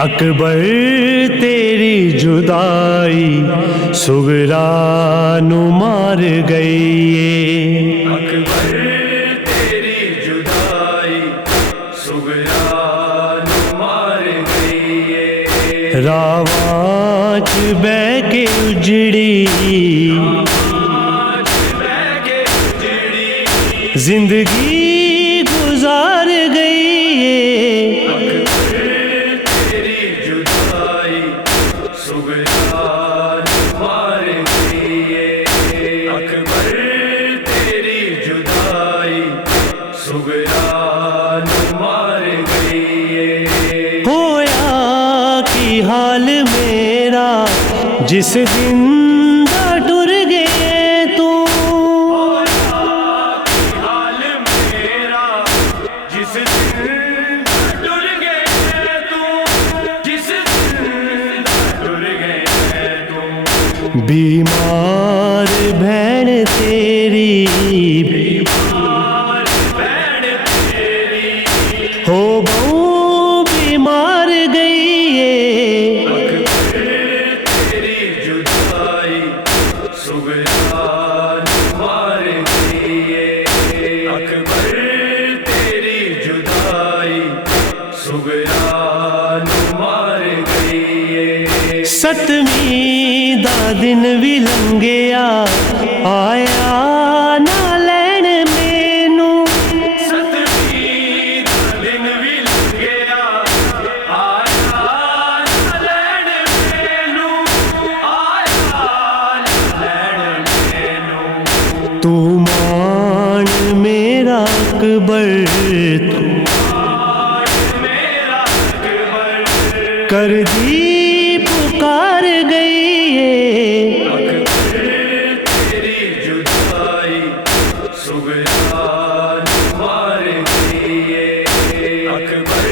अकबर तेरी जुदाई सुगरा नु मार गई। अकबर तेरी जुदाई सुगरा नु मार गई। रावाच बह के उजड़ी जिंदगी गुजार गई। अकबर तेरी जुदाई सुगरा नु मार गई। अकबर तेरी जुदाई सुगरा नु मार गई। होया की हाल मेरा जिस दिन दा टुर गए तू। हाल मेरा जिस दिन टुर गए तू, जिस दिन टुर गए तू। बीमार बहन तेरी बीमार बहन तेरी हो बहु बीमार गई है। अकबर तेरी जुदाई सुगरा नु मार गई। अकबर तेरी जुदाई सुगरा नु मार गई। सतवीं दा दिन भी लंघिया आया ना लैण मैनू। सतवीं दा दिन भी लंघिया आया ना लैण मैनू, आया ना लैण मैनू। तू मान मेरा अकबर मेरा अकबर कर दी पुकार गई है। अकबर तेरी जुदाई सुगरा नु मार गई। अकबर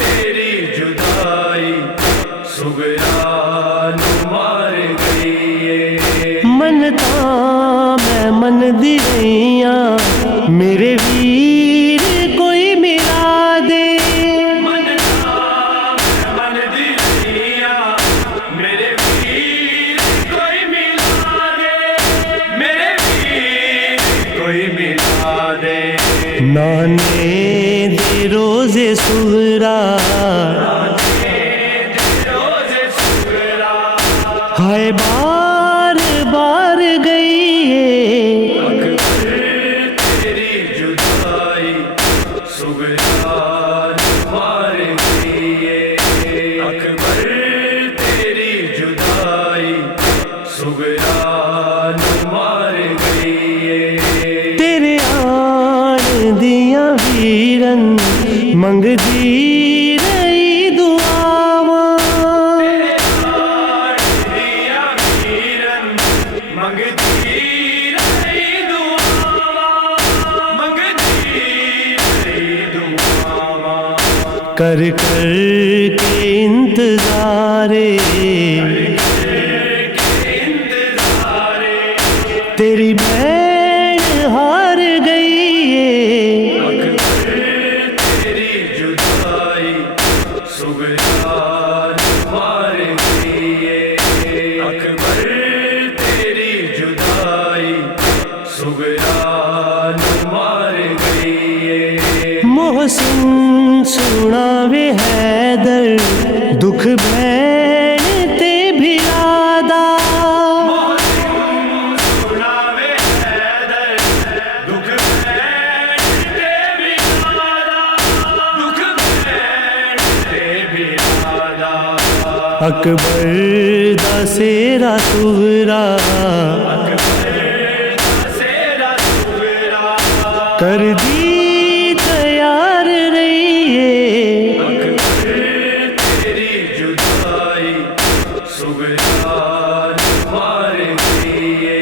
तेरी जुदाई सुगरा नु मार गई। मनता मैं मन दी रहिया मेरे वीर कोई मिला दे। मन दी रहिया मेरे वीर कोई मिला दे, मेरे वीर कोई मिला दे। नाने दे रोजे सुगरा रोज़े सुगरा हाय बार बार गई है। अकबर तेरी जुदाई सुगरा नु मार गई। अकबर तेरी जुदाई सुगरा नु मार गई। तेरे आन दिया वीरन मंगदी रही दुआवा। दिया वीरन मंगती रही दुआवा, मंगती रही दुआवा। कर कर के इंतजारे इंतजारे तेरी बहन हार गई है। अकबर तेरी जुदाई सुगरा नु मार गई। अकबर तेरी जुदाई सुगरा नु मार गई। मोहसिन सुनावे हैदर दुख बहन ते भिरादा। सुनावे हैदर दुख बहन ते बिरादा, दुख बहन ते बिरादा। अकबर दा सेरा सुगरा सेरा सुगरा कर दी तैयार रही है। अकबर तेरी जुदाई सुगरा नु मार गई।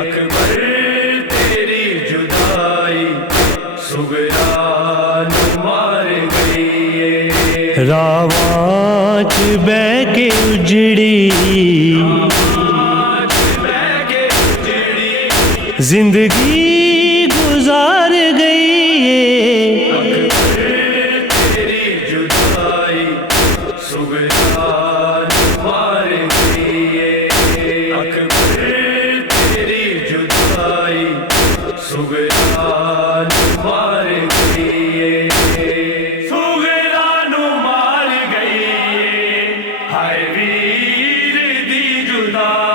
अकबर तेरी जुदाई सुगरा नु मार गई। रावाच बह के उजड़ी बह के उजड़ी जिंदगी गुजार गई है। अकबर तेरी जुदाई जुदा